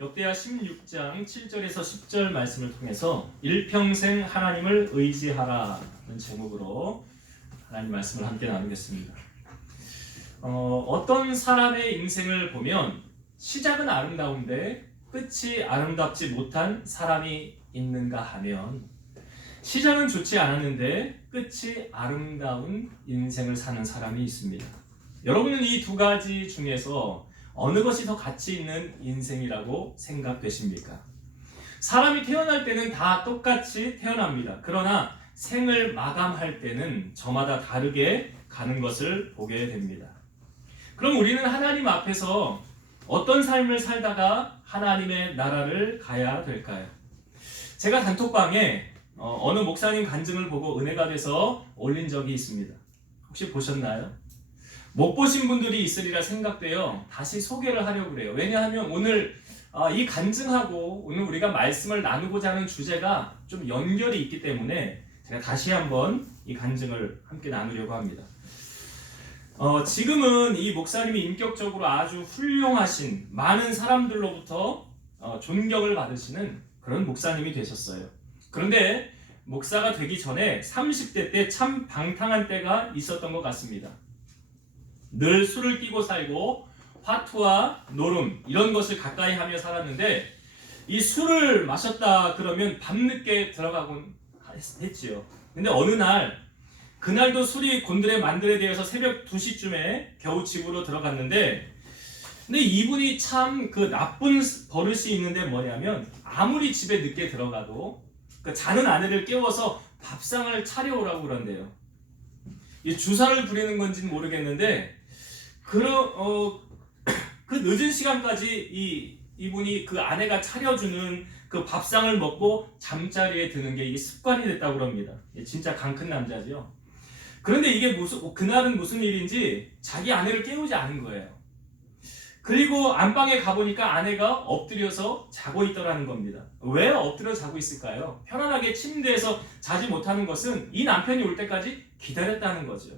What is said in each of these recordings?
역대하 16장 7절에서 10절 말씀을 통해서 일평생 하나님을 의지하라는 제목으로 하나님 말씀을 함께 나누겠습니다. 어떤 사람의 인생을 보면 시작은 아름다운데 끝이 아름답지 못한 사람이 있는가 하면 시작은 좋지 않았는데 끝이 아름다운 인생을 사는 사람이 있습니다. 여러분은 이 두 가지 중에서 어느 것이 더 가치 있는 인생이라고 생각되십니까? 사람이 태어날 때는 다 똑같이 태어납니다. 그러나 생을 마감할 때는 저마다 다르게 가는 것을 보게 됩니다. 그럼 우리는 하나님 앞에서 어떤 삶을 살다가 하나님의 나라를 가야 될까요? 제가 단톡방에 어느 목사님 간증을 보고 은혜가 돼서 올린 적이 있습니다. 혹시 보셨나요? 못 보신 분들이 있으리라 생각되어 다시 소개를 하려고 그래요. 왜냐하면 오늘 이 간증하고 오늘 우리가 말씀을 나누고자 하는 주제가 좀 연결이 있기 때문에 제가 다시 한번 이 간증을 함께 나누려고 합니다. 지금은 이 목사님이 인격적으로 아주 훌륭하신 많은 사람들로부터 존경을 받으시는 그런 목사님이 되셨어요. 그런데 목사가 되기 전에 30대 때 참 방탕한 때가 있었던 것 같습니다. 늘 술을 끼고 살고 화투와 노름 이런 것을 가까이 하며 살았는데 이 술을 마셨다 그러면 밤늦게 들어가곤 했지요. 근데 어느 날 그날도 술이 곤드레 만드레 되어서 새벽 2시쯤에 겨우 집으로 들어갔는데 근데 이분이 참 그 나쁜 버릇이 있는데 뭐냐면 아무리 집에 늦게 들어가도 그 자는 아내를 깨워서 밥상을 차려오라고 그런대요. 이 주사를 부리는 건지는 모르겠는데 그 늦은 시간까지 이분이 그 아내가 차려주는 그 밥상을 먹고 잠자리에 드는 게 이게 습관이 됐다고 그럽니다. 진짜 강큰 남자죠. 그런데 이게 그날은 무슨 일인지 자기 아내를 깨우지 않은 거예요. 그리고 안방에 가보니까 아내가 엎드려서 자고 있더라는 겁니다. 왜 엎드려 자고 있을까요? 편안하게 침대에서 자지 못하는 것은 이 남편이 올 때까지 기다렸다는 거죠.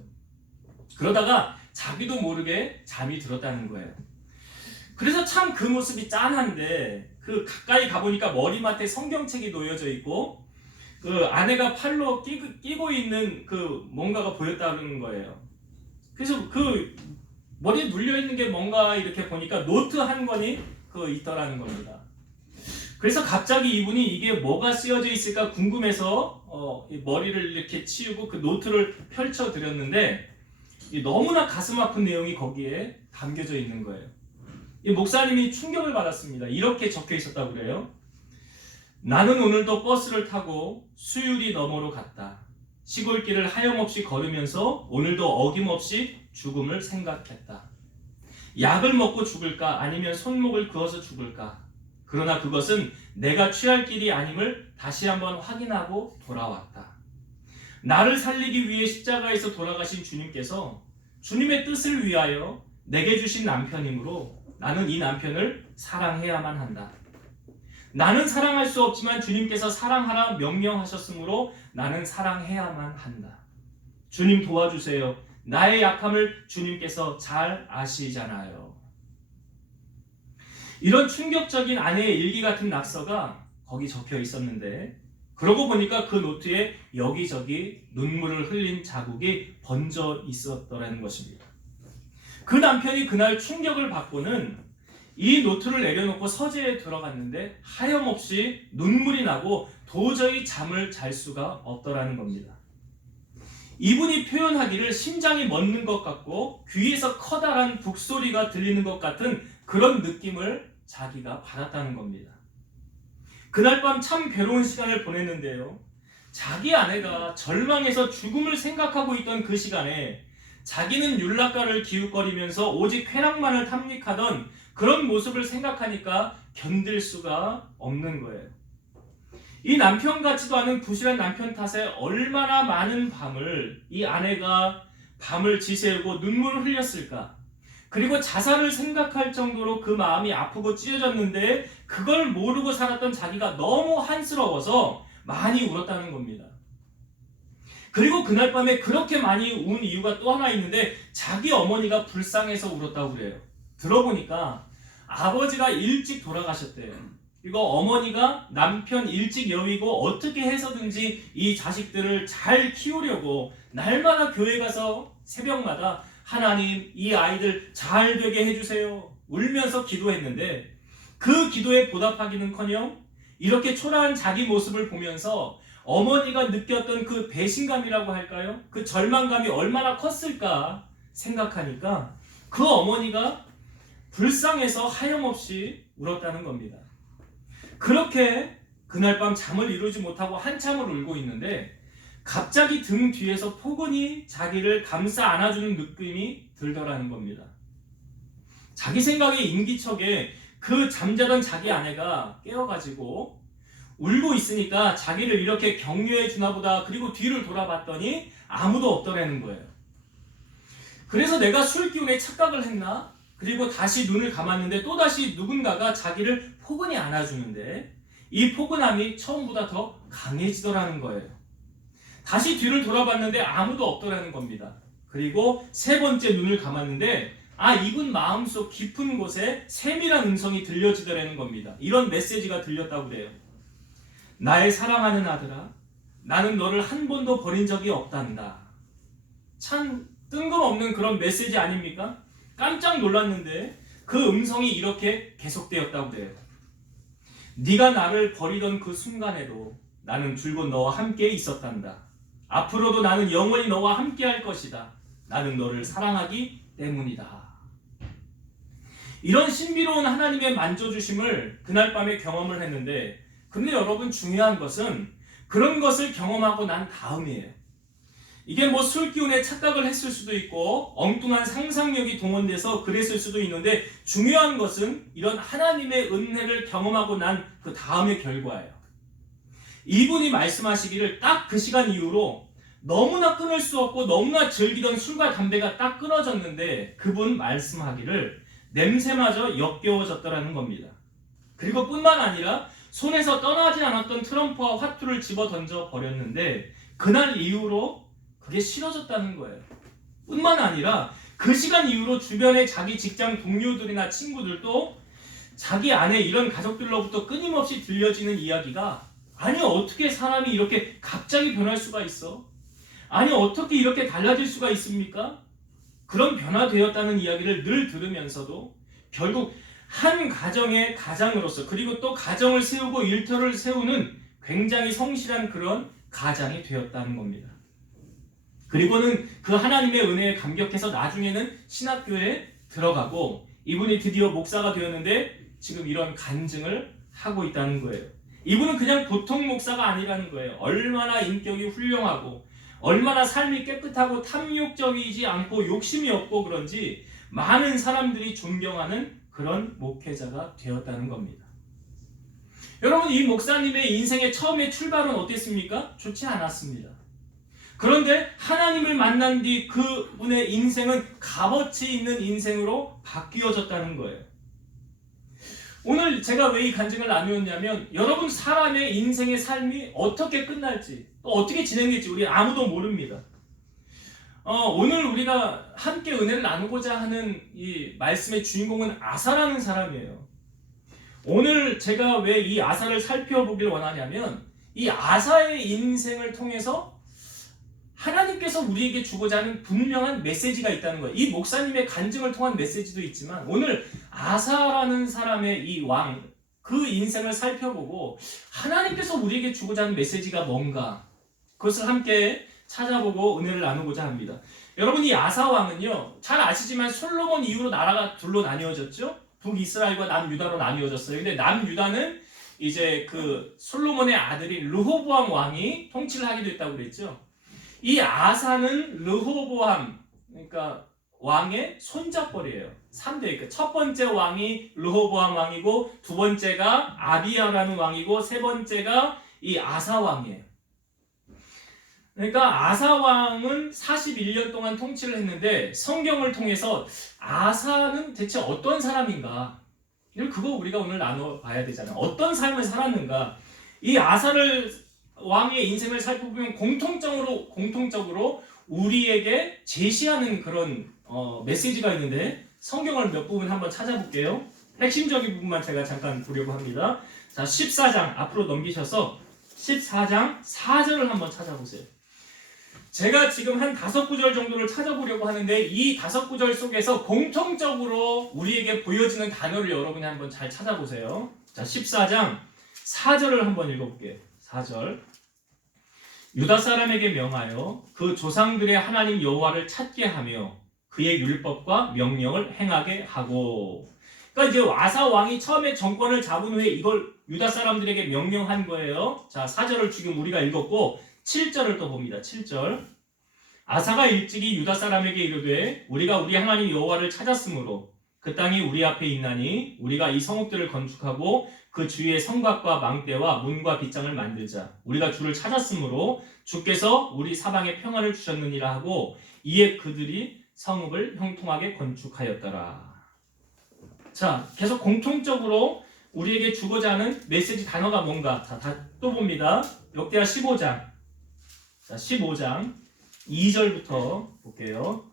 그러다가 자기도 모르게 잠이 들었다는 거예요. 그래서 참 그 모습이 짠한데 그 가까이 가보니까 머리맡에 성경책이 놓여져 있고 그 아내가 팔로 끼고 있는 그 뭔가가 보였다는 거예요. 그래서 그 머리에 눌려있는 게 뭔가 이렇게 보니까 노트 한 권이 있더라는 겁니다. 그래서 갑자기 이분이 이게 뭐가 쓰여져 있을까 궁금해서 머리를 이렇게 치우고 그 노트를 펼쳐드렸는데 너무나 가슴 아픈 내용이 거기에 담겨져 있는 거예요. 이 목사님이 충격을 받았습니다. 이렇게 적혀 있었다고 그래요. 나는 오늘도 버스를 타고 수유리 너머로 갔다. 시골길을 하염없이 걸으면서 오늘도 어김없이 죽음을 생각했다. 약을 먹고 죽을까 아니면 손목을 그어서 죽을까. 그러나 그것은 내가 취할 길이 아님을 다시 한번 확인하고 돌아왔다. 나를 살리기 위해 십자가에서 돌아가신 주님께서 주님의 뜻을 위하여 내게 주신 남편이므로 나는 이 남편을 사랑해야만 한다. 나는 사랑할 수 없지만 주님께서 사랑하라 명령하셨으므로 나는 사랑해야만 한다. 주님 도와주세요. 나의 약함을 주님께서 잘 아시잖아요. 이런 충격적인 아내의 일기 같은 낙서가 거기 적혀 있었는데 그러고 보니까 그 노트에 여기저기 눈물을 흘린 자국이 번져 있었더라는 것입니다. 그 남편이 그날 충격을 받고는 이 노트를 내려놓고 서재에 들어갔는데 하염없이 눈물이 나고 도저히 잠을 잘 수가 없더라는 겁니다. 이분이 표현하기를 심장이 멎는 것 같고 귀에서 커다란 북소리가 들리는 것 같은 그런 느낌을 자기가 받았다는 겁니다. 그날 밤 참 괴로운 시간을 보냈는데요. 자기 아내가 절망해서 죽음을 생각하고 있던 그 시간에 자기는 율락가를 기웃거리면서 오직 쾌락만을 탐닉하던 그런 모습을 생각하니까 견딜 수가 없는 거예요. 이 남편 같지도 않은 부실한 남편 탓에 얼마나 많은 밤을 이 아내가 밤을 지새우고 눈물을 흘렸을까. 그리고 자살을 생각할 정도로 그 마음이 아프고 찢어졌는데 그걸 모르고 살았던 자기가 너무 한스러워서 많이 울었다는 겁니다. 그리고 그날 밤에 그렇게 많이 운 이유가 또 하나 있는데 자기 어머니가 불쌍해서 울었다고 그래요. 들어보니까 아버지가 일찍 돌아가셨대요. 그리고 어머니가 남편 일찍 여위고 어떻게 해서든지 이 자식들을 잘 키우려고 날마다 교회 가서 새벽마다 하나님 이 아이들 잘 되게 해주세요 울면서 기도했는데 그 기도에 보답하기는커녕 이렇게 초라한 자기 모습을 보면서 어머니가 느꼈던 그 배신감이라고 할까요? 그 절망감이 얼마나 컸을까 생각하니까 그 어머니가 불쌍해서 하염없이 울었다는 겁니다. 그렇게 그날 밤 잠을 이루지 못하고 한참을 울고 있는데 갑자기 등 뒤에서 포근히 자기를 감싸 안아주는 느낌이 들더라는 겁니다. 자기 생각에 인기척에 그 잠자던 자기 아내가 깨어가지고 울고 있으니까 자기를 이렇게 격려해 주나 보다. 그리고 뒤를 돌아봤더니 아무도 없더라는 거예요. 그래서 내가 술 기운에 착각을 했나? 그리고 다시 눈을 감았는데 또다시 누군가가 자기를 포근히 안아주는데 이 포근함이 처음보다 더 강해지더라는 거예요. 다시 뒤를 돌아봤는데 아무도 없더라는 겁니다. 그리고 세 번째 눈을 감았는데 이분 마음속 깊은 곳에 세밀한 음성이 들려지더라는 겁니다. 이런 메시지가 들렸다고 그래요. 나의 사랑하는 아들아, 나는 너를 한 번도 버린 적이 없단다. 참 뜬금없는 그런 메시지 아닙니까? 깜짝 놀랐는데 그 음성이 이렇게 계속되었다고 그래요. 네가 나를 버리던 그 순간에도 나는 줄곧 너와 함께 있었단다. 앞으로도 나는 영원히 너와 함께 할 것이다. 나는 너를 사랑하기 때문이다. 이런 신비로운 하나님의 만져주심을 그날 밤에 경험을 했는데 근데 여러분 중요한 것은 그런 것을 경험하고 난 다음이에요. 이게 뭐 술기운에 착각을 했을 수도 있고 엉뚱한 상상력이 동원돼서 그랬을 수도 있는데 중요한 것은 이런 하나님의 은혜를 경험하고 난 그 다음의 결과예요. 이분이 말씀하시기를 딱 그 시간 이후로 너무나 끊을 수 없고 너무나 즐기던 술과 담배가 딱 끊어졌는데 그분 말씀하기를 냄새마저 역겨워졌더라는 겁니다. 그리고 뿐만 아니라 손에서 떠나지 않았던 트럼프와 화투를 집어 던져 버렸는데 그날 이후로 그게 싫어졌다는 거예요. 뿐만 아니라 그 시간 이후로 주변의 자기 직장 동료들이나 친구들도 자기 안에 이런 가족들로부터 끊임없이 들려지는 이야기가 아니 어떻게 사람이 이렇게 갑자기 변할 수가 있어? 아니 어떻게 이렇게 달라질 수가 있습니까? 그런 변화되었다는 이야기를 늘 들으면서도 결국 한 가정의 가장으로서 그리고 또 가정을 세우고 일터를 세우는 굉장히 성실한 그런 가장이 되었다는 겁니다. 그리고는 그 하나님의 은혜에 감격해서 나중에는 신학교에 들어가고 이분이 드디어 목사가 되었는데 지금 이런 간증을 하고 있다는 거예요. 이분은 그냥 보통 목사가 아니라는 거예요. 얼마나 인격이 훌륭하고 얼마나 삶이 깨끗하고 탐욕적이지 않고 욕심이 없고 그런지 많은 사람들이 존경하는 그런 목회자가 되었다는 겁니다. 여러분 이 목사님의 인생의 처음의 출발은 어땠습니까? 좋지 않았습니다. 그런데 하나님을 만난 뒤 그분의 인생은 값어치 있는 인생으로 바뀌어졌다는 거예요. 오늘 제가 왜 이 간증을 나누었냐면 여러분 사람의 인생의 삶이 어떻게 끝날지 또 어떻게 진행될지 우리 아무도 모릅니다. 오늘 우리가 함께 은혜를 나누고자 하는 이 말씀의 주인공은 아사라는 사람이에요. 오늘 제가 왜 이 아사를 살펴보길 원하냐면 이 아사의 인생을 통해서 하나님께서 우리에게 주고자 하는 분명한 메시지가 있다는 거예요. 이 목사님의 간증을 통한 메시지도 있지만 오늘 아사라는 사람의 이 왕, 그 인생을 살펴보고 하나님께서 우리에게 주고자 하는 메시지가 뭔가 그것을 함께 찾아보고 은혜를 나누고자 합니다. 여러분 이 아사 왕은요 잘 아시지만 솔로몬 이후로 나라가 둘로 나뉘어졌죠. 북이스라엘과 남유다로 나뉘어졌어요. 근데 남유다는 이제 그 솔로몬의 아들이 르호보암 왕이 통치를 하게 됐다고 그랬죠. 이 아사는 르호보암 그러니까 왕의 손잡벌이에요. 3대 그러니까 첫 번째 왕이 르호보암 왕이고 두 번째가 아비야라는 왕이고 세 번째가 이 아사 왕이에요. 그러니까 아사 왕은 41년 동안 통치를 했는데 성경을 통해서 아사는 대체 어떤 사람인가? 그거 우리가 오늘 나눠봐야 되잖아요. 어떤 삶을 살았는가? 이 아사를 왕의 인생을 살펴보면 공통적으로 우리에게 제시하는 그런 메시지가 있는데 성경을 몇 부분 한번 찾아볼게요. 핵심적인 부분만 제가 잠깐 보려고 합니다. 자, 14장 앞으로 넘기셔서 14장 4절을 한번 찾아보세요. 제가 지금 한 5구절 정도를 찾아보려고 하는데 이 5구절 속에서 공통적으로 우리에게 보여지는 단어를 여러분이 한번 잘 찾아보세요. 자, 14장 4절을 한번 읽어볼게요. 4절. 유다 사람에게 명하여 그 조상들의 하나님 여호와를 찾게 하며 그의 율법과 명령을 행하게 하고. 그러니까 이제 아사 왕이 처음에 정권을 잡은 후에 이걸 유다 사람들에게 명령한 거예요. 자, 4절을 지금 우리가 읽었고 7절을 또 봅니다. 7절. 아사가 일찍이 유다 사람에게 이르되 우리가 우리 하나님 여호와를 찾았으므로 그 땅이 우리 앞에 있나니 우리가 이 성읍들을 건축하고 그 주위에 성곽과 망대와 문과 빗장을 만들자. 우리가 주를 찾았으므로 주께서 우리 사방에 평안을 주셨느니라 하고 이에 그들이 성읍을 형통하게 건축하였더라. 자, 계속 공통적으로 우리에게 주고자 하는 메시지 단어가 뭔가. 자, 또 봅니다. 역대하 15장. 자, 15장 2절부터 볼게요.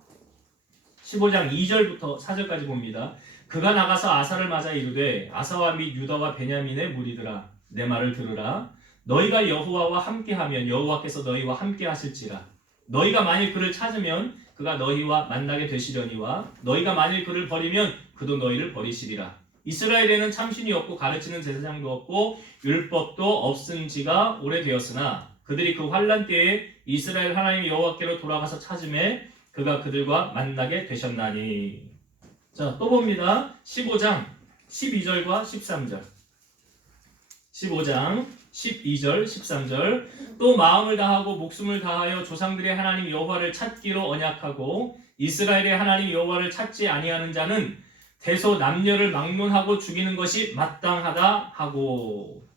15장 2절부터 4절까지 봅니다. 그가 나가서 아사를 맞아 이르되 아사와 및 유다와 베냐민의 무리들아 내 말을 들으라. 너희가 여호와와 함께하면 여호와께서 너희와 함께하실지라. 너희가 만일 그를 찾으면 그가 너희와 만나게 되시려니와 너희가 만일 그를 버리면 그도 너희를 버리시리라. 이스라엘에는 참신이 없고 가르치는 제사장도 없고 율법도 없은 지가 오래되었으나 그들이 그 환난 때에 이스라엘 하나님 여호와께로 돌아가서 찾음에 그가 그들과 만나게 되셨나니. 자, 또 봅니다. 15장 12절과 13절. 15장 12절 13절. 또 마음을 다하고 목숨을 다하여 조상들의 하나님 여호와를 찾기로 언약하고 이스라엘의 하나님 여호와를 찾지 아니하는 자는 대소 남녀를 막론하고 죽이는 것이 마땅하다 하고.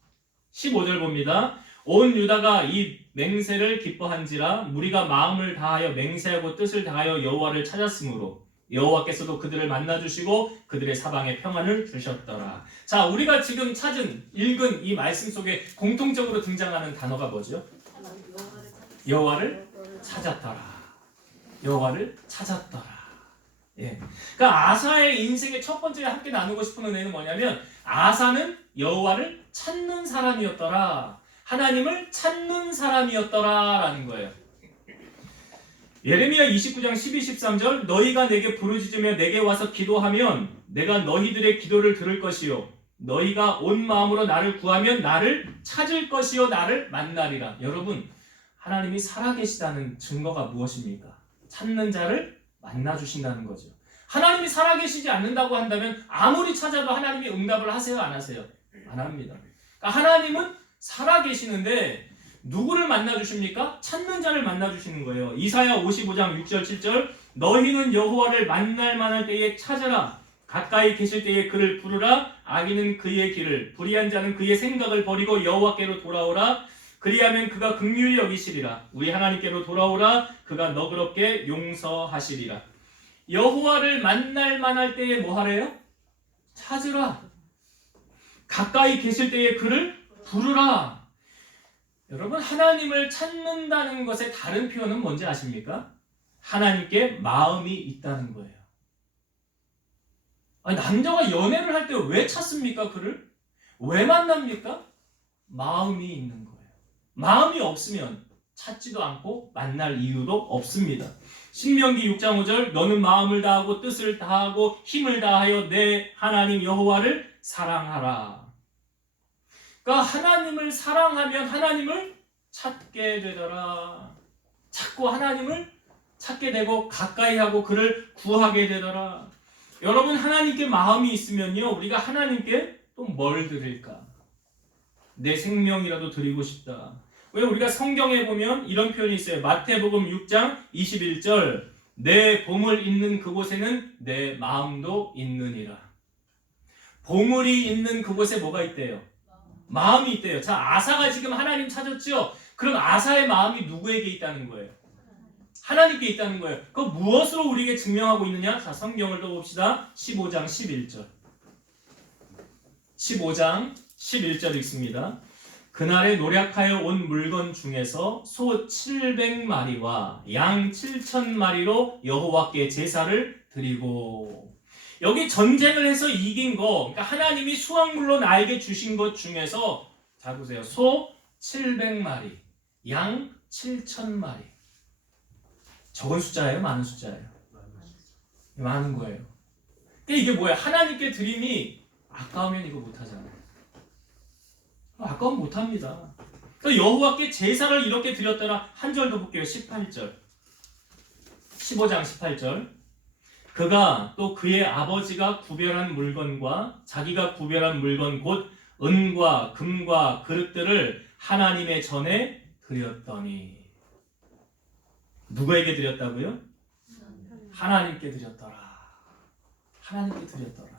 15절 봅니다. 온 유다가 이 맹세를 기뻐한지라 무리가 마음을 다하여 맹세하고 뜻을 다하여 여호와를 찾았으므로 여호와께서도 그들을 만나주시고 그들의 사방에 평안을 주셨더라. 자, 우리가 지금 읽은 이 말씀 속에 공통적으로 등장하는 단어가 뭐죠? 여호와를 찾았더라. 여호와를 찾았더라. 예. 그러니까 아사의 인생의 첫 번째 함께 나누고 싶은 은혜는 뭐냐면 아사는 여호와를 찾는 사람이었더라. 하나님을 찾는 사람이었더라라는 거예요. 예레미야 29장 12, 13절. 너희가 내게 부르짖으며 내게 와서 기도하면 내가 너희들의 기도를 들을 것이요 너희가 온 마음으로 나를 구하면 나를 찾을 것이요 나를 만나리라. 여러분, 하나님이 살아계시다는 증거가 무엇입니까? 찾는 자를 만나주신다는 거죠. 하나님이 살아계시지 않는다고 한다면 아무리 찾아도 하나님이 응답을 하세요, 안 하세요? 안 합니다. 그러니까 하나님은 살아계시는데 누구를 만나주십니까? 찾는 자를 만나주시는 거예요. 이사야 55장 6절 7절. 너희는 여호와를 만날 만할 때에 찾으라. 가까이 계실 때에 그를 부르라. 악인은 그의 길을, 불의한 자는 그의 생각을 버리고 여호와께로 돌아오라. 그리하면 그가 긍휼히 여기시리라. 우리 하나님께로 돌아오라. 그가 너그럽게 용서하시리라. 여호와를 만날 만할 때에 뭐 하래요? 찾으라. 가까이 계실 때에 그를 부르라. 여러분, 하나님을 찾는다는 것의 다른 표현은 뭔지 아십니까? 하나님께 마음이 있다는 거예요. 아니, 남자가 연애를 할 때 왜 찾습니까? 그를? 왜 만납니까? 마음이 있는 거예요. 마음이 없으면 찾지도 않고 만날 이유도 없습니다. 신명기 6장 5절. 너는 마음을 다하고 뜻을 다하고 힘을 다하여 내 하나님 여호와를 사랑하라. 그러니까 하나님을 사랑하면 하나님을 찾게 되더라. 찾고 하나님을 찾게 되고 가까이 하고 그를 구하게 되더라. 여러분, 하나님께 마음이 있으면요, 우리가 하나님께 또 뭘 드릴까? 내 생명이라도 드리고 싶다. 왜? 우리가 성경에 보면 이런 표현이 있어요. 마태복음 6장 21절. 내 보물 있는 그곳에는 내 마음도 있느니라. 보물이 있는 그곳에 뭐가 있대요? 마음이 있대요. 자, 아사가 지금 하나님 찾았죠? 그럼 아사의 마음이 누구에게 있다는 거예요? 하나님께 있다는 거예요. 그 무엇으로 우리에게 증명하고 있느냐? 자, 성경을 또 봅시다. 15장 11절. 15장 11절 읽습니다. 그날에 노력하여 온 물건 중에서 소 700마리와 양 7,000마리로 여호와께 제사를 드리고. 여기 전쟁을 해서 이긴 거, 그러니까 하나님이 수확물로 나에게 주신 것 중에서 자 보세요. 소 700마리, 양 7,000마리. 적은 숫자예요? 많은 숫자예요? 많은 거예요. 근데 이게 뭐예요? 하나님께 드림이 아까우면 이거 못하잖아요. 아까우면 못합니다. 그러니까 여호와께 제사를 이렇게 드렸더라. 한 절 더 볼게요. 18절. 15장 18절. 그가 또 그의 아버지가 구별한 물건과 자기가 구별한 물건 곧 은과 금과 그릇들을 하나님의 전에 드렸더니. 누구에게 드렸다고요? 하나님께 드렸더라. 하나님께 드렸더라.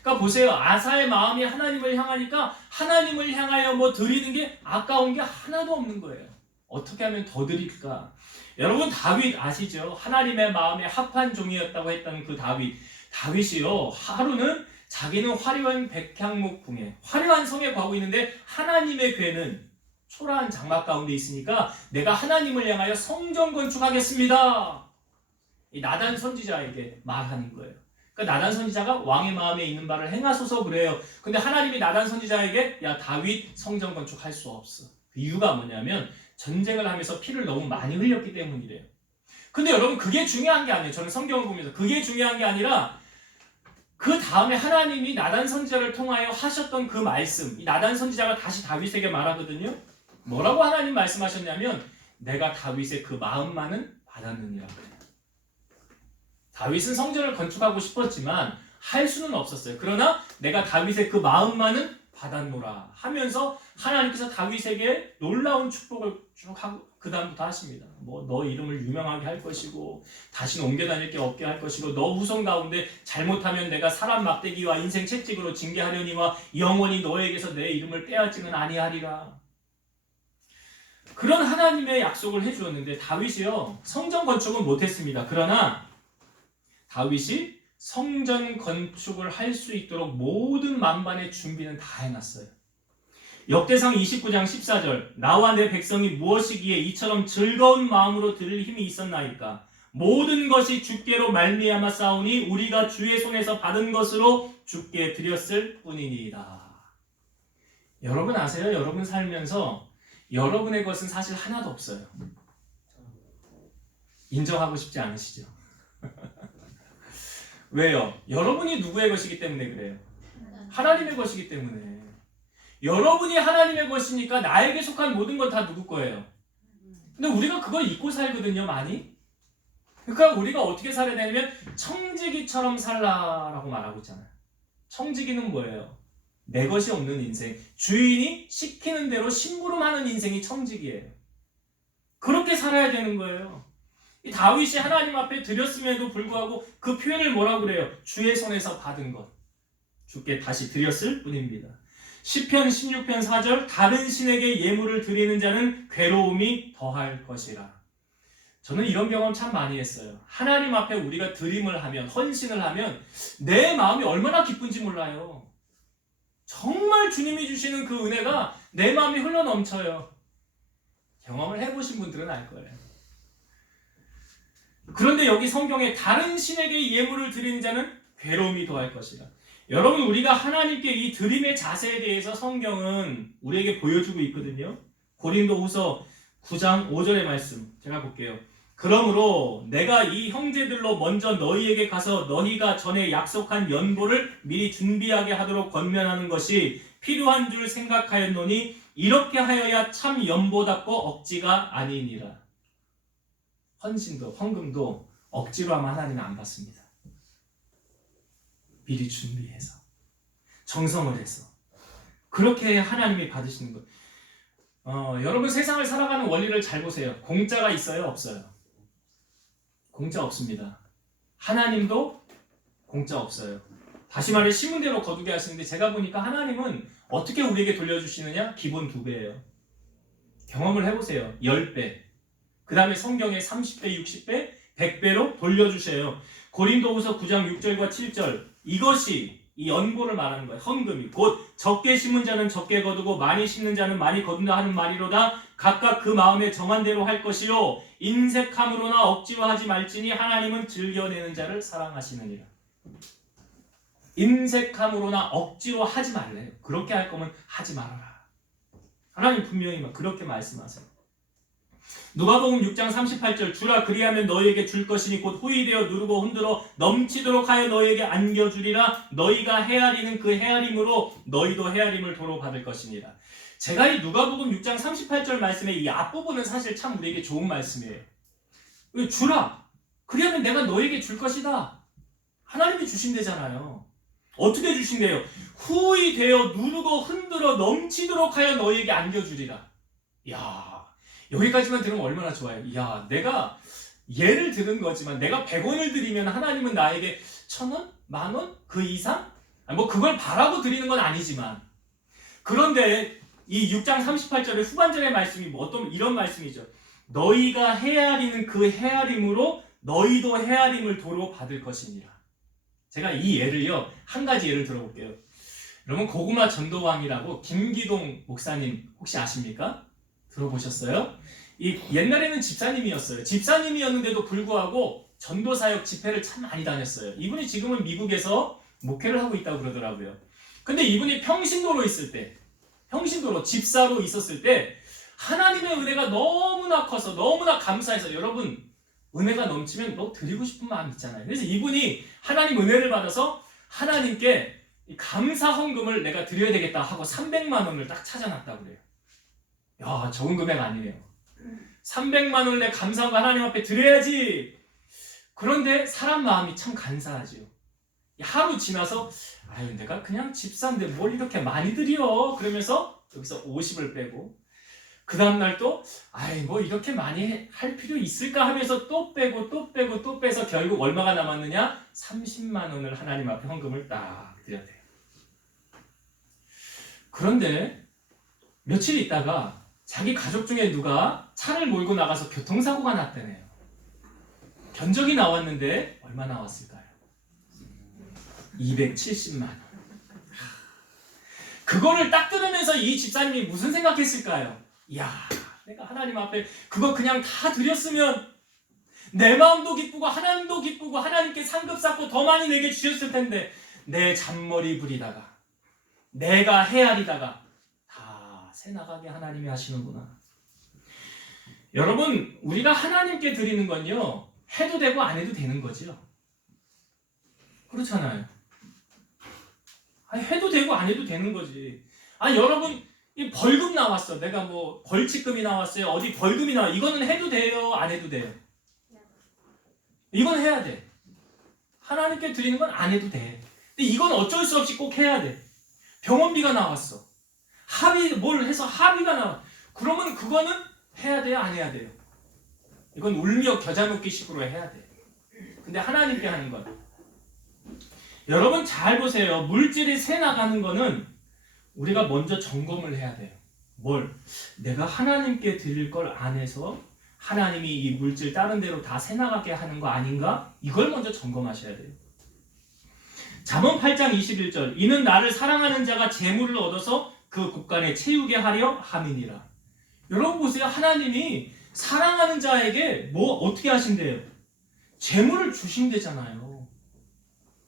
그러니까 보세요. 아사의 마음이 하나님을 향하니까 하나님을 향하여 뭐 드리는 게 아까운 게 하나도 없는 거예요. 어떻게 하면 더 드릴까? 여러분 다윗 아시죠? 하나님의 마음에 합한 종이었다고 했던 그 다윗. 다윗이요. 하루는 자기는 화려한 백향목궁에 화려한 성에 가고 있는데 하나님의 궤는 초라한 장막 가운데 있으니까 내가 하나님을 향하여 성전 건축하겠습니다. 이 나단 선지자에게 말하는 거예요. 그러니까 나단 선지자가 왕의 마음에 있는 바를 행하소서 그래요. 근데 하나님이 나단 선지자에게 야 다윗 성전 건축할 수 없어. 그 이유가 뭐냐면 전쟁을 하면서 피를 너무 많이 흘렸기 때문이래요. 근데 여러분 그게 중요한 게 아니에요. 저는 성경을 보면서 그게 중요한 게 아니라 그 다음에 하나님이 나단 선지자를 통하여 하셨던 그 말씀, 이 나단 선지자가 다시 다윗에게 말하거든요. 뭐라고 하나님 말씀하셨냐면 내가 다윗의 그 마음만은 받았느니라 그래요. 다윗은 성전을 건축하고 싶었지만 할 수는 없었어요. 그러나 내가 다윗의 그 마음만은 받았노라 하면서 하나님께서 다윗에게 놀라운 축복을 쭉 하고 그 다음부터 하십니다. 뭐 너 이름을 유명하게 할 것이고 다시는 옮겨 다닐 게 없게 할 것이고 너 후손 가운데 잘못하면 내가 사람 막대기와 인생 채찍으로 징계하려니와 영원히 너에게서 내 이름을 빼앗지는 아니하리라. 그런 하나님의 약속을 해주었는데 다윗이요 성전 건축은 못했습니다. 그러나 다윗이 성전 건축을 할 수 있도록 모든 만반의 준비는 다 해놨어요. 역대상 29장 14절 나와 내 백성이 무엇이기에 이처럼 즐거운 마음으로 들을 힘이 있었나이까 모든 것이 주께로 말미암아 싸우니 우리가 주의 손에서 받은 것으로 주께 드렸을 뿐이니이다. 여러분 아세요? 여러분 살면서 여러분의 것은 사실 하나도 없어요. 인정하고 싶지 않으시죠? 왜요? 여러분이 누구의 것이기 때문에 그래요. 하나님의 것이기 때문에. 여러분이 하나님의 것이니까 나에게 속한 모든 건 다 누구 거예요? 근데 우리가 그걸 잊고 살거든요, 많이. 그러니까 우리가 어떻게 살아야 되냐면 청지기처럼 살라라고 말하고 있잖아요. 청지기는 뭐예요? 내 것이 없는 인생. 주인이 시키는 대로 심부름하는 인생이 청지기예요. 그렇게 살아야 되는 거예요. 이 다윗이 하나님 앞에 드렸음에도 불구하고 그 표현을 뭐라고 그래요? 주의 손에서 받은 것. 주께 다시 드렸을 뿐입니다. 시편 16편 4절 다른 신에게 예물을 드리는 자는 괴로움이 더할 것이라. 저는 이런 경험 참 많이 했어요. 하나님 앞에 우리가 드림을 하면 헌신을 하면 내 마음이 얼마나 기쁜지 몰라요. 정말 주님이 주시는 그 은혜가 내 마음이 흘러넘쳐요. 경험을 해보신 분들은 알 거예요. 그런데 여기 성경에 다른 신에게 예물을 드리는 자는 괴로움이 더할 것이라. 여러분 우리가 하나님께 이 드림의 자세에 대해서 성경은 우리에게 보여주고 있거든요. 고린도후서 9장 5절의 말씀 제가 볼게요. 그러므로 내가 이 형제들로 먼저 너희에게 가서 너희가 전에 약속한 연보를 미리 준비하게 하도록 권면하는 것이 필요한 줄 생각하였노니 이렇게 하여야 참 연보답고 억지가 아니니라. 헌신도 헌금도 억지로 하면 하나님은 안 받습니다. 미리 준비해서 정성을 해서 그렇게 하나님이 받으시는 것. 여러분 세상을 살아가는 원리를 잘 보세요. 공짜가 있어요? 없어요? 공짜 없습니다. 하나님도 공짜 없어요. 다시 말해 심은대로 거두게 하시는데 제가 보니까 하나님은 어떻게 우리에게 돌려주시느냐? 기본 2배예요. 경험을 해보세요. 10배. 그 다음에 성경에 30배, 60배, 100배로 돌려주셔요. 고린도후서 9장 6절과 7절 이것이 이 연보를 말하는 거예요. 헌금이 곧 적게 심은 자는 적게 거두고 많이 심는 자는 많이 거둔다 하는 말이로다. 각각 그 마음에 정한 대로 할 것이요 인색함으로나 억지로 하지 말지니 하나님은 즐겨내는 자를 사랑하시느니라. 인색함으로나 억지로 하지 말래요. 그렇게 할 거면 하지 말아라. 하나님 분명히 그렇게 말씀하세요. 누가복음 6장 38절 주라 그리하면 너희에게 줄 것이니 곧 후이되어 누르고 흔들어 넘치도록 하여 너희에게 안겨주리라. 너희가 헤아리는 그 헤아림으로 너희도 헤아림을 도로 받을 것이니라. 제가 이 누가복음 6장 38절 말씀의 이 앞부분은 사실 참 우리에게 좋은 말씀이에요. 주라 그리하면 내가 너희에게 줄 것이다. 하나님이 주신대잖아요. 어떻게 주신대요? 후이되어 누르고 흔들어 넘치도록 하여 너희에게 안겨주리라. 야, 여기까지만 들으면 얼마나 좋아요. 야, 내가 예를 들은 거지만 내가 100원을 드리면 하나님은 나에게 1000원? 만원? 그 이상? 뭐 그걸 바라고 드리는 건 아니지만, 그런데 이 6장 38절의 후반절의 말씀이 어떤 이런 말씀이죠. 너희가 헤아리는 그 헤아림으로 너희도 헤아림을 도로 받을 것이니라. 제가 이 예를요, 한 가지 예를 들어볼게요. 여러분 고구마 전도왕이라고 김기동 목사님 혹시 아십니까? 들어보셨어요? 이 옛날에는 집사님이었어요. 집사님이었는데도 불구하고 전도사역 집회를 참 많이 다녔어요. 이분이 지금은 미국에서 목회를 하고 있다고 그러더라고요. 근데 이분이 평신도로 있을 때, 평신도로 집사로 있었을 때 하나님의 은혜가 너무나 커서 너무나 감사해서, 여러분 은혜가 넘치면 너 드리고 싶은 마음 있잖아요. 그래서 이분이 하나님 은혜를 받아서 하나님께 감사 헌금을 내가 드려야 되겠다 하고 300만 원을 딱 찾아놨다고 그래요. 야, 적은 금액 아니네요. 300만 원을 내 감사한 하나님 앞에 드려야지. 그런데 사람 마음이 참 간사하지요. 하루 지나서 아유 내가 그냥 집사인데 뭘 이렇게 많이 드려. 그러면서 여기서 50을 빼고, 그 다음날 또 아이 뭐 이렇게 많이 할 필요 있을까 하면서 또 빼고 또 빼고 또 빼서 결국 얼마가 남았느냐? 30만 원을 하나님 앞에 헌금을 딱 드려야 돼요. 그런데 며칠 있다가 자기 가족 중에 누가 차를 몰고 나가서 교통사고가 났다네요. 견적이 나왔는데 얼마 나왔을까요? 270만 원. 그거를 딱 들으면서 이 집사님이 무슨 생각했을까요? 이야, 내가 하나님 앞에 그거 그냥 다 드렸으면 내 마음도 기쁘고 하나님도 기쁘고 하나님께 상급 쌓고 더 많이 내게 주셨을 텐데, 내 잔머리 부리다가 내가 헤아리다가 다 새나가게 하나님이 하시는구나. 여러분, 우리가 하나님께 드리는 건요, 해도 되고 안 해도 되는 거죠. 그렇잖아요. 아니, 해도 되고 안 해도 되는 거지. 아니, 여러분, 이 벌금 나왔어. 내가 뭐 벌칙금이 나왔어요. 어디 벌금이 나와. 이거는 해도 돼요? 안 해도 돼요? 이건 해야 돼. 하나님께 드리는 건 안 해도 돼. 근데 이건 어쩔 수 없이 꼭 해야 돼. 병원비가 나왔어. 뭘 해서 합의가 나와. 그러면 그거는 해야 돼요? 안 해야 돼요? 이건 울며 겨자 먹기 식으로 해야 돼. 근데 하나님께 하는 건, 여러분 잘 보세요. 물질이 새 나가는 거는 우리가 먼저 점검을 해야 돼요. 뭘? 내가 하나님께 드릴 걸 안 해서 하나님이 이 물질 다른 데로 다 새나가게 하는 거 아닌가? 이걸 먼저 점검하셔야 돼요. 잠언 8장 21절 이는 나를 사랑하는 자가 재물을 얻어서 그 곳간에 채우게 하려 함이니라. 여러분 보세요. 하나님이 사랑하는 자에게 뭐 어떻게 하신대요? 재물을 주신대잖아요.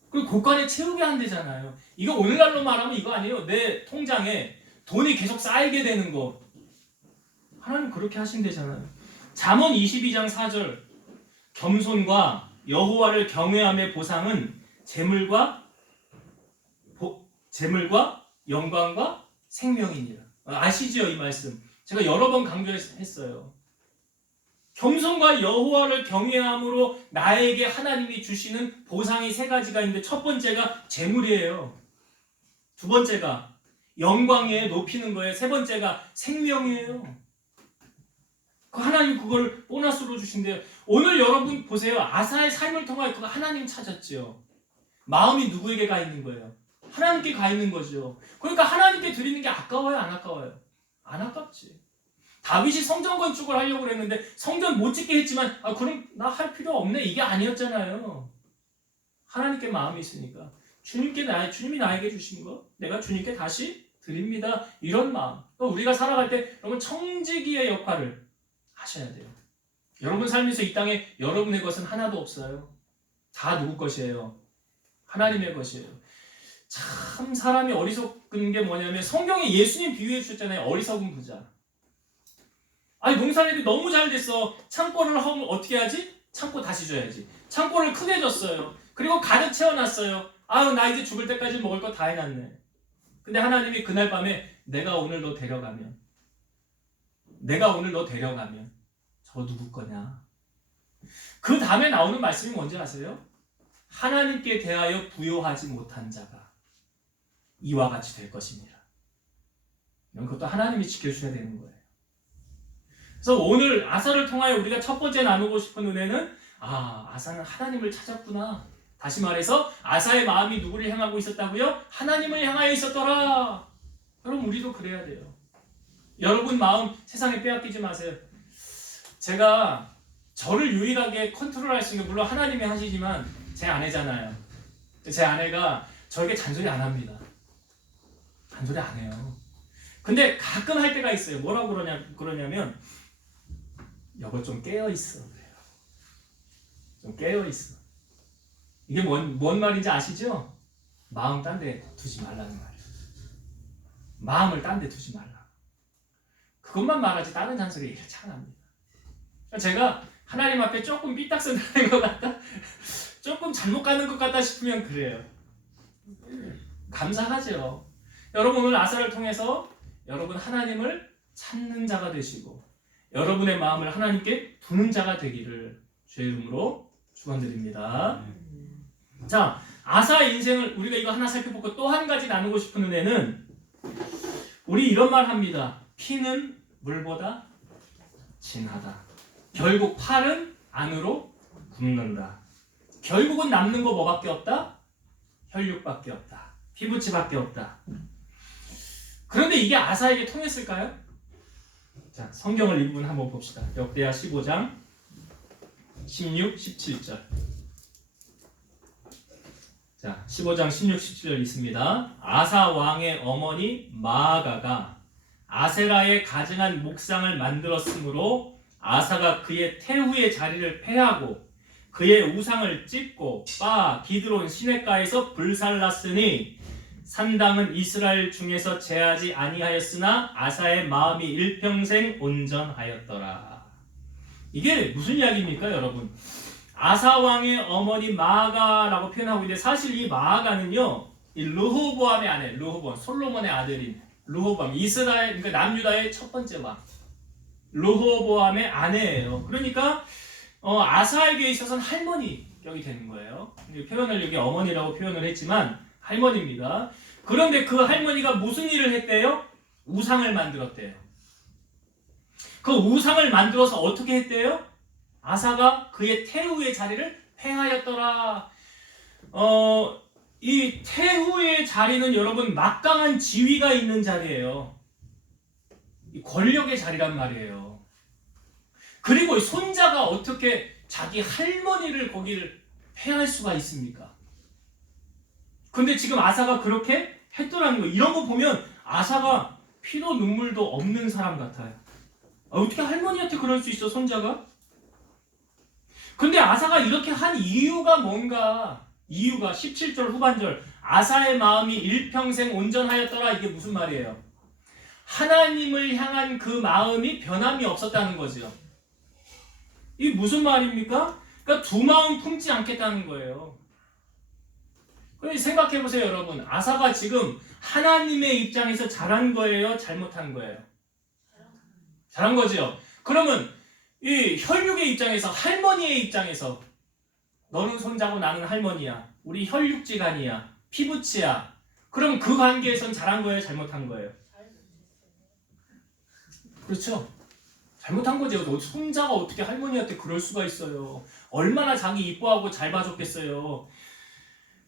그리고 곳간에 채우게 한대잖아요. 이거 오늘날로 말하면 이거 아니에요. 내 통장에 돈이 계속 쌓이게 되는 거. 하나님 그렇게 하신대잖아요. 잠언 22장 4절 겸손과 여호와를 경외함의 보상은 재물과 영광과 생명이니라. 아시죠? 이 말씀 제가 여러 번 강조했어요. 겸손과 여호와를 경외함으로 나에게 하나님이 주시는 보상이 세 가지가 있는데, 첫 번째가 재물이에요. 두 번째가 영광이에요. 높이는 거예요. 세 번째가 생명이에요. 하나님 그걸 보너스로 주신대요. 오늘 여러분 보세요. 아사의 삶을 통하여 그가 하나님 찾았죠. 마음이 누구에게 가 있는 거예요? 하나님께 가 있는 거죠. 그러니까 하나님께 드리는 게 아까워요? 안 아까워요? 안 아깝지. 다윗이 성전 건축을 하려고 그랬는데 성전 못 짓게 했지만 그럼 나 할 필요 없네 이게 아니었잖아요. 하나님께 마음이 있으니까 주님이 나에게 주신 거 내가 주님께 다시 드립니다. 이런 마음. 또 우리가 살아갈 때 여러분 청지기의 역할을 하셔야 돼요. 여러분 삶에서 이 땅에 여러분의 것은 하나도 없어요. 다 누구 것이에요? 하나님의 것이에요. 참 사람이 어리석은 게 뭐냐면 성경에 예수님 비유해 주셨잖아요. 어리석은 부자. 아니 농사일이 너무 잘 됐어. 창고를 어떻게 하지? 창고 다시 줘야지. 창고를 크게 줬어요. 그리고 가득 채워놨어요. 아유 나 이제 죽을 때까지 먹을 거 다 해놨네. 근데 하나님이 그날 밤에 내가 오늘 너 데려가면 저 누구 거냐? 그 다음에 나오는 말씀이 뭔지 아세요? 하나님께 대하여 부요하지 못한 자가 이와 같이 될 것입니다. 그것도 하나님이 지켜주셔야 되는 거예요. 그래서 오늘 아사를 통하여 우리가 첫 번째 나누고 싶은 은혜는 아사는 하나님을 찾았구나. 다시 말해서 아사의 마음이 누구를 향하고 있었다고요? 하나님을 향하여 있었더라. 여러분 우리도 그래야 돼요. 여러분 마음 세상에 빼앗기지 마세요. 제가 저를 유일하게 컨트롤할 수 있는 게 물론 하나님이 하시지만 제 아내잖아요. 제 아내가 저에게 잔소리 안 합니다. 잔소리 안 해요. 근데 가끔 할 때가 있어요. 뭐라고 그러냐면 여보 좀 깨어있어. 그래요. 좀 깨어있어. 이게 뭔 말인지 아시죠? 마음 딴 데 두지 말라는 말이에요. 마음을 딴 데 두지 말라. 그것만 말하지 다른 잔소리 얘기를 잘 안 합니다. 제가 하나님 앞에 조금 삐딱선다는 것 같다? 조금 잘못 가는 것 같다 싶으면 그래요. 감사하죠. 여러분 오늘 아사를 통해서 여러분 하나님을 찾는 자가 되시고 여러분의 마음을 하나님께 두는 자가 되기를 주의 이름으로 축원드립니다. 자, 아사 인생을 우리가 이거 하나 살펴보고 또 한 가지 나누고 싶은 은혜는 우리 이런 말 합니다. 피는 물보다 진하다. 결국 팔은 안으로 굽는다. 결국은 남는 거 뭐밖에 없다? 혈육밖에 없다. 피부치밖에 없다. 그런데 이게 아사에게 통했을까요? 자, 성경을 이 부분 한번 봅시다. 역대하 15장 16, 17절. 자, 15장 16, 17절 있습니다. 아사 왕의 어머니 마아가가 아세라의 가증한 목상을 만들었으므로 아사가 그의 태후의 자리를 폐하고 그의 우상을 찢고 기드론 시냇가에서 불살랐으니 산당은 이스라엘 중에서 제하지 아니하였으나 아사의 마음이 일평생 온전하였더라. 이게 무슨 이야기입니까, 여러분? 아사 왕의 어머니 마아가라고 표현하고 있는데 사실 이 마아가는요, 이 르호보암의 아내, 르호보암, 솔로몬의 아들인 르호보암, 이스라엘, 그러니까 남유다의 첫 번째 왕, 르호보암의 아내예요. 그러니까 아사에게 있어서는 할머니 격이 되는 거예요. 표현을 여기 어머니라고 표현을 했지만 할머니입니다. 그런데 그 할머니가 무슨 일을 했대요? 우상을 만들었대요. 그 우상을 만들어서 어떻게 했대요? 아사가 그의 태후의 자리를 폐하였더라. 이 태후의 자리는 여러분 막강한 지위가 있는 자리예요. 이 권력의 자리란 말이에요. 그리고 손자가 어떻게 자기 할머니를 거기를 폐할 수가 있습니까? 근데 지금 아사가 그렇게 했더라는 거예요. 이런 거 보면 아사가 피도 눈물도 없는 사람 같아요. 어떻게 할머니한테 그럴 수 있어, 손자가? 근데 아사가 이렇게 한 이유가 뭔가? 이유가 17절 후반절 아사의 마음이 일평생 온전하였더라. 이게 무슨 말이에요? 하나님을 향한 그 마음이 변함이 없었다는 거죠. 이게 무슨 말입니까? 그러니까 두 마음 품지 않겠다는 거예요. 생각해보세요, 여러분. 아사가 지금 하나님의 입장에서 잘한 거예요? 잘못한 거예요? 잘한 거죠. 그러면 이 혈육의 입장에서, 할머니의 입장에서 너는 손자고 나는 할머니야. 우리 혈육지간이야. 피부치야. 그럼 그 관계에선 잘한 거예요? 잘못한 거예요? 그렇죠? 잘못한 거죠. 손자가 어떻게 할머니한테 그럴 수가 있어요. 얼마나 자기 이뻐하고 잘 봐줬겠어요.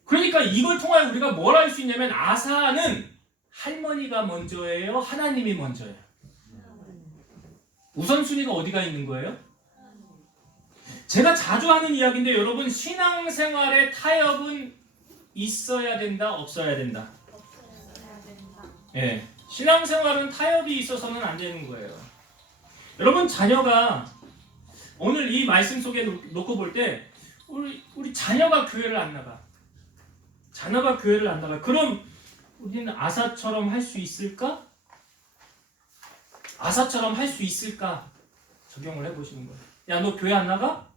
그러니까 이걸 통하여 우리가 뭘 알 수 있냐면 아사는 할머니가 먼저예요? 하나님이 먼저예요? 우선순위가 어디가 있는 거예요? 제가 자주 하는 이야기인데 여러분 신앙생활에 타협은 있어야 된다? 없어야 된다? 예, 신앙생활은 타협이 있어서는 안 되는 거예요. 여러분 자녀가 오늘 이 말씀 속에 놓고 볼 때 우리 자녀가 교회를 안 나가. 자녀가 교회를 안 나가. 그럼 우리는 아사처럼 할 수 있을까? 아사처럼 할 수 있을까? 적용을 해보시는 거예요. 야, 너 교회 안 나가?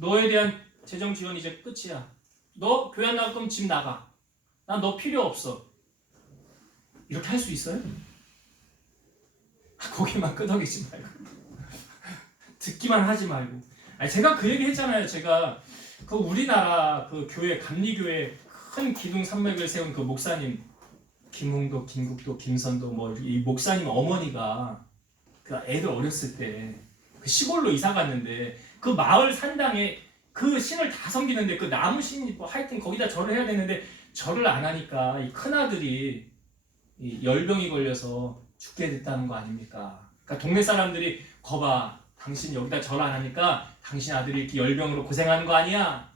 너에 대한 재정 지원 이제 끝이야. 너 교회 안 나갈 거면 집 나가. 난 너 필요 없어. 이렇게 할 수 있어요? 고개만 끄덕이지 말고 듣기만 하지 말고. 아니, 제가 그 얘기 했잖아요. 제가 그 우리나라 그 교회 감리교회 큰 기둥 산맥을 세운 그 목사님 김홍도, 김국도, 김선도 뭐 이 목사님 어머니가 그 애들 어렸을 때 그 시골로 이사 갔는데 그 마을 산당에 그 신을 다 섬기는데 그 나무 신이 뭐 하여튼 거기다 절을 해야 되는데 절을 안 하니까 이 큰아들이 이 열병이 걸려서 죽게 됐다는 거 아닙니까? 그러니까 동네 사람들이 거봐, 당신 여기다 절 안 하니까 당신 아들이 이렇게 열병으로 고생하는 거 아니야?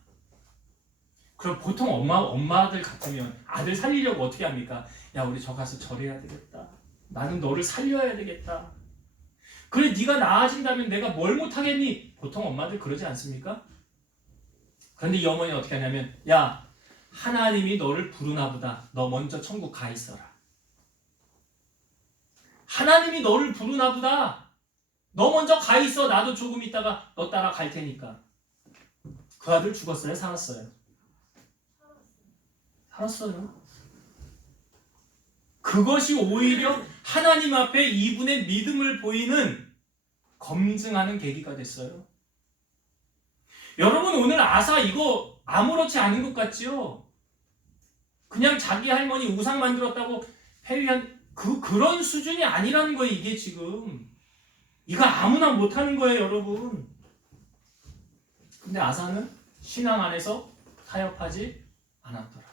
그럼 보통 엄마들 같으면 아들 살리려고 어떻게 합니까? 야, 우리 저 가서 절해야 되겠다. 나는 너를 살려야 되겠다. 그래, 네가 나아진다면 내가 뭘 못하겠니? 보통 엄마들 그러지 않습니까? 그런데 이 어머니는 어떻게 하냐면, 야, 하나님이 너를 부르나 보다. 너 먼저 천국 가 있어라. 하나님이 너를 부르나 보다. 너 먼저 가 있어. 나도 조금 있다가 너 따라 갈 테니까. 그 아들 죽었어요? 살았어요? 살았어요. 그것이 오히려 하나님 앞에 이분의 믿음을 보이는 검증하는 계기가 됐어요. 여러분, 오늘 아사 이거 아무렇지 않은 것 같지요? 그냥 자기 할머니 우상 만들었다고 회의한 그런 수준이 아니라는 거예요. 이게 지금 이거 아무나 못하는 거예요, 여러분. 근데 아사는 신앙 안에서 타협하지 않았더라.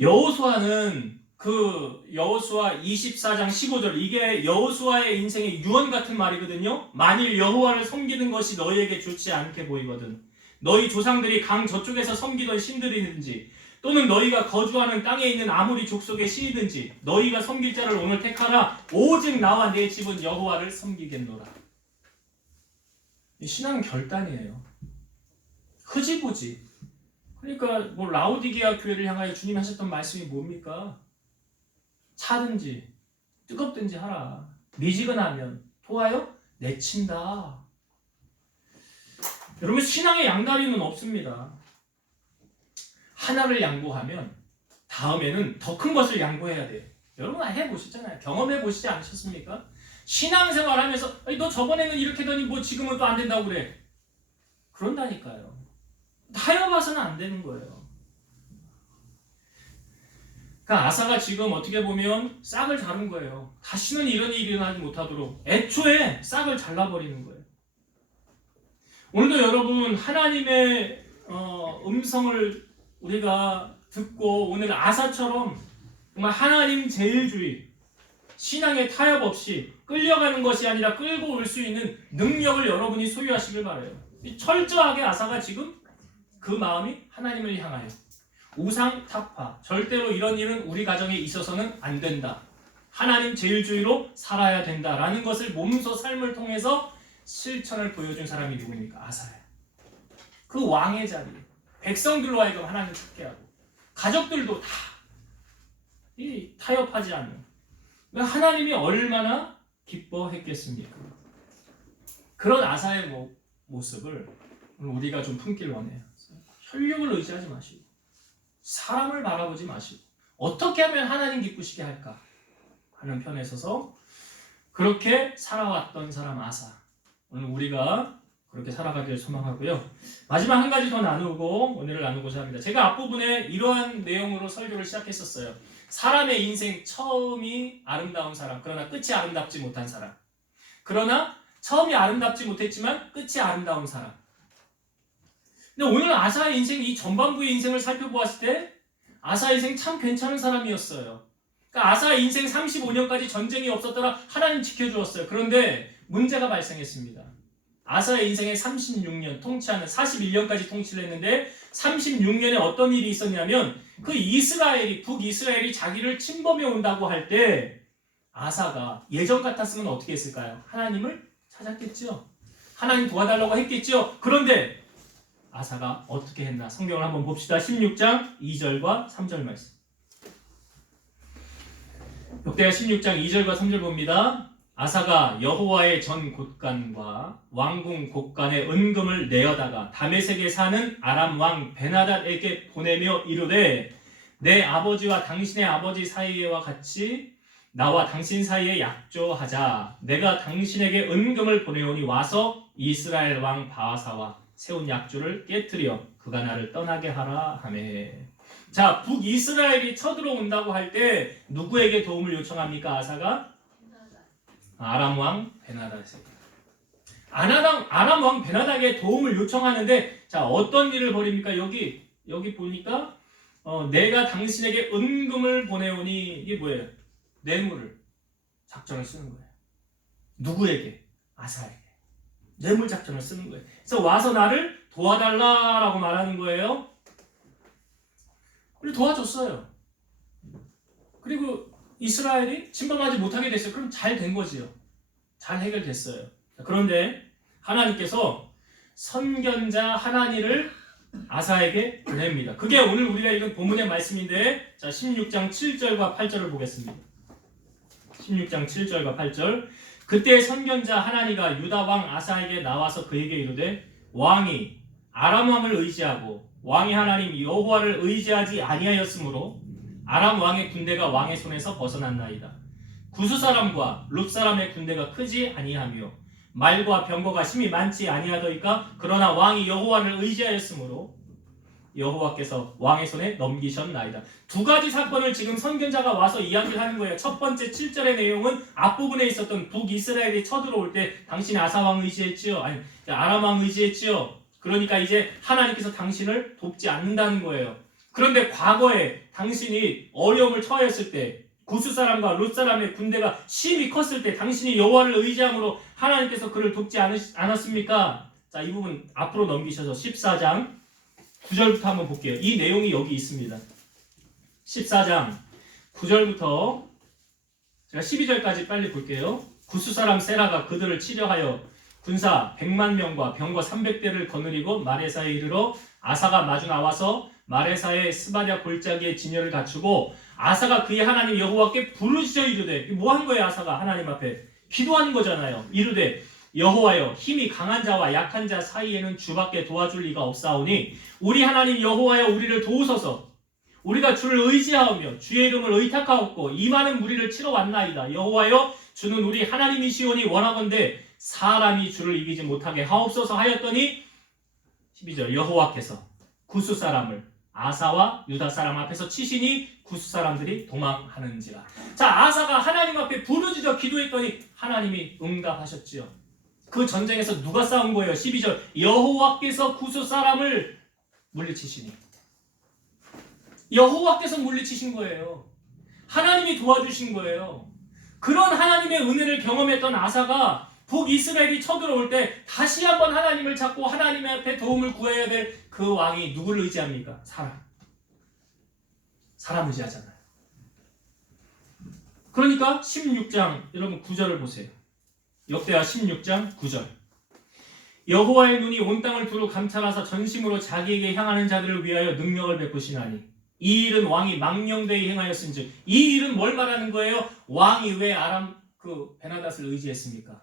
여호수아는 그 여호수아 24장 15절, 이게 여호수아의 인생의 유언 같은 말이거든요. 만일 여호와를 섬기는 것이 너희에게 좋지 않게 보이거든, 너희 조상들이 강 저쪽에서 섬기던 신들이든지 또는 너희가 거주하는 땅에 있는 아무리 족속의 신이든지 너희가 섬길 자를 오늘 택하라. 오직 나와 내 집은 여호와를 섬기겠노라. 신앙은 결단이에요. 흐지부지. 그러니까 뭐 라오디게아 교회를 향하여 주님이 하셨던 말씀이 뭡니까? 차든지 뜨겁든지 하라. 미지근하면 토하여 내친다. 여러분, 신앙의 양다리는 없습니다. 하나를 양보하면 다음에는 더 큰 것을 양보해야 돼요. 여러분 해보시잖아요. 경험해 보시지 않으셨습니까? 신앙생활 하면서 너 저번에는 이렇게 하더니 뭐 지금은 또 안 된다고 그래. 그런다니까요. 타협해서는 안 되는 거예요. 그러니까 아사가 지금 어떻게 보면 싹을 자른 거예요. 다시는 이런 일이 일어나지 못하도록 애초에 싹을 잘라버리는 거예요. 오늘도 여러분 하나님의 음성을 우리가 듣고 오늘 아사처럼 정말 하나님 제일주의, 신앙의 타협 없이 끌려가는 것이 아니라 끌고 올 수 있는 능력을 여러분이 소유하시길 바라요. 철저하게 아사가 지금 그 마음이 하나님을 향하여 우상 타파, 절대로 이런 일은 우리 가정에 있어서는 안 된다, 하나님 제일주의로 살아야 된다라는 것을 몸소 삶을 통해서 실천을 보여준 사람이 누구입니까? 아사예요. 그 왕의 자리, 백성들로 하여금 하나님을 찾게 하고 가족들도 다 타협하지 않는, 하나님이 얼마나 기뻐했겠습니까? 그런 아사의 모습을 우리가 좀 품길 원해요. 혈육을 의지하지 마시고 사람을 바라보지 마시고 어떻게 하면 하나님 기쁘시게 할까 하는 편에 서서 그렇게 살아왔던 사람 아사, 오늘 우리가 그렇게 살아가기를 소망하고요. 마지막 한 가지 더 나누고 오늘을 나누고자 합니다. 제가 앞부분에 이러한 내용으로 설교를 시작했었어요. 사람의 인생 처음이 아름다운 사람, 그러나 끝이 아름답지 못한 사람. 그러나 처음이 아름답지 못했지만 끝이 아름다운 사람. 근데 오늘 아사의 인생, 이 전반부의 인생을 살펴보았을 때 아사의 인생 참 괜찮은 사람이었어요. 그러니까 아사의 인생 35년까지 전쟁이 없었더라 하나님 지켜주었어요. 그런데 문제가 발생했습니다. 아사의 인생에 36년 통치하는 41년까지 통치를 했는데 36년에 어떤 일이 있었냐면 그 이스라엘이, 북이스라엘이 자기를 침범해 온다고 할 때 아사가 예전 같았으면 어떻게 했을까요? 하나님을 찾았겠죠. 하나님 도와달라고 했겠죠. 그런데 아사가 어떻게 했나 성경을 한번 봅시다. 16장 2절과 3절 말씀. 역대하 16장 2절과 3절 봅니다. 아사가 여호와의 전 곳간과 왕궁 곳간의 은금을 내어다가 다메섹에 사는 아람 왕 베나닷에게 보내며 이르되 내 아버지와 당신의 아버지 사이와 같이 나와 당신 사이에 약조하자. 내가 당신에게 은금을 보내오니 와서 이스라엘 왕 바하사와 세운 약조를 깨뜨려 그가 나를 떠나게 하라 하매. 자, 북이스라엘이 쳐들어온다고 할 때 누구에게 도움을 요청합니까? 아사가? 아람 왕 베나닷에게. 아람 왕 베나닷에게 도움을 요청하는데 자, 어떤 일을 벌입니까? 여기 보니까 내가 당신에게 은금을 보내오니 이게 뭐예요? 뇌물을 작전을 쓰는 거예요. 누구에게? 아사에게. 뇌물 작전을 쓰는 거예요. 그래서 와서 나를 도와달라라고 말하는 거예요. 그리고 도와줬어요. 그리고 이스라엘이 침범하지 못하게 됐어요. 그럼 잘 된 거지요. 잘 해결됐어요. 그런데 하나님께서 선견자 하나니를 아사에게 보냅니다. 그게 오늘 우리가 읽은 본문의 말씀인데 자 16장 7절과 8절을 보겠습니다. 16장 7절과 8절. 그때 선견자 하나니가 유다 왕 아사에게 나와서 그에게 이르되 왕이 아람 왕을 의지하고 왕이 하나님 여호와를 의지하지 아니하였으므로 아람 왕의 군대가 왕의 손에서 벗어났나이다. 구스 사람과 룻 사람의 군대가 크지 아니하며 말과 병거가 심히 많지 아니하더이까 그러나 왕이 여호와를 의지하였으므로 여호와께서 왕의 손에 넘기셨나이다. 두 가지 사건을 지금 선견자가 와서 이야기를 하는 거예요. 첫 번째 7절의 내용은 앞부분에 있었던 북이스라엘이 쳐들어올 때 당신이 아사왕 의지했지요. 아니 아람 왕 의지했지요. 그러니까 이제 하나님께서 당신을 돕지 않는다는 거예요. 그런데 과거에 당신이 어려움을 처했을 때 구스 사람과 룻 사람의 군대가 심히 컸을 때 당신이 여호와를 의지함으로 하나님께서 그를 돕지 않았습니까? 자, 이 부분 앞으로 넘기셔서 14장 9절부터 한번 볼게요. 이 내용이 여기 있습니다. 14장 9절부터 제가 12절까지 빨리 볼게요. 구스 사람 세라가 그들을 치려하여 군사 100만 명과 병거 300대를 거느리고 마레사에 이르러 아사가 마주 나와서 마레사의 스바랴 골짜기에 진열을 갖추고 아사가 그의 하나님 여호와께 부르짖어 이르되 뭐 한 거예요? 아사가 하나님 앞에 기도하는 거잖아요. 이르되 여호와여 힘이 강한 자와 약한 자 사이에는 주밖에 도와줄 리가 없사오니 우리 하나님 여호와여 우리를 도우소서. 우리가 주를 의지하오며 주의 이름을 의탁하옵고 이 많은 무리를 치러 왔나이다. 여호와여 주는 우리 하나님이시오니 원하건대 사람이 주를 이기지 못하게 하옵소서 하였더니 12절 여호와께서 구스 사람을 아사와 유다 사람 앞에서 치시니 구스 사람들이 도망하는지라. 자, 아사가 하나님 앞에 부르짖어 기도했더니 하나님이 응답하셨지요. 그 전쟁에서 누가 싸운 거예요? 12절 여호와께서 구스 사람을 물리치시니. 여호와께서 물리치신 거예요. 하나님이 도와주신 거예요. 그런 하나님의 은혜를 경험했던 아사가 북이스라엘이 쳐들어올 때 다시 한번 하나님을 찾고 하나님 앞에 도움을 구해야 될 그 왕이 누구를 의지합니까? 사람 의지하잖아요. 그러니까 16장 여러분 9절을 보세요. 역대하 16장 9절. 여호와의 눈이 온 땅을 두루 감찰하사 전심으로 자기에게 향하는 자들을 위하여 능력을 베푸시나니 이 일은 왕이 망령되이 행하였은즉. 이 일은 뭘 말하는 거예요? 왕이 왜 아람 베나닷을 의지했습니까?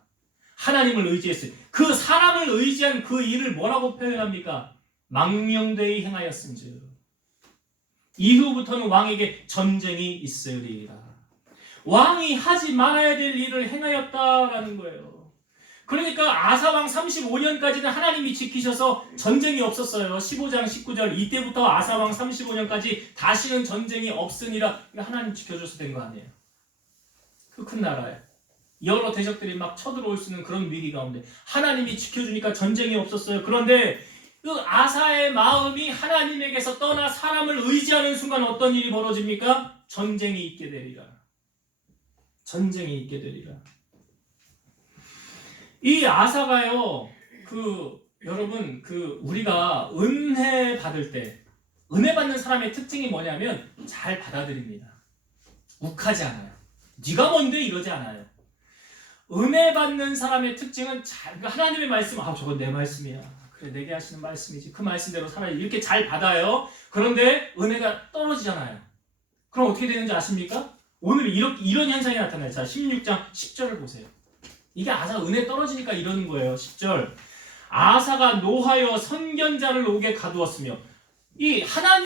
하나님을 의지했어요. 그 사람을 의지한 그 일을 뭐라고 표현합니까? 망령되이 행하였은즉. 이후부터는 왕에게 전쟁이 있으리라. 왕이 하지 말아야 될 일을 행하였다라는 거예요. 그러니까 아사왕 35년까지는 하나님이 지키셔서 전쟁이 없었어요. 15장 19절 이때부터 아사왕 35년까지 다시는 전쟁이 없으니라. 하나님 지켜줘서 된 거 아니에요. 그 큰 나라에 여러 대적들이 막 쳐들어올 수 있는 그런 위기 가운데 하나님이 지켜주니까 전쟁이 없었어요. 그런데 그 아사의 마음이 하나님에게서 떠나 사람을 의지하는 순간 어떤 일이 벌어집니까? 전쟁이 있게 되리라. 전쟁이 있게 되리라. 이 아사가요, 여러분, 우리가 은혜 받을 때, 은혜 받는 사람의 특징이 뭐냐면, 잘 받아들입니다. 욱하지 않아요. 네가 뭔데 이러지 않아요. 은혜 받는 사람의 특징은 하나님의 말씀, 저건 내 말씀이야. 그래, 내게 하시는 말씀이지. 그 말씀대로 살아야 이렇게 잘 받아요. 그런데 은혜가 떨어지잖아요. 그럼 어떻게 되는지 아십니까? 오늘 이런 현상이 나타나요. 자, 16장 10절을 보세요. 이게 아사 은혜 떨어지니까 이러는 거예요. 10절. 아사가 노하여 선견자를 옥에 가두었으며 이 하나님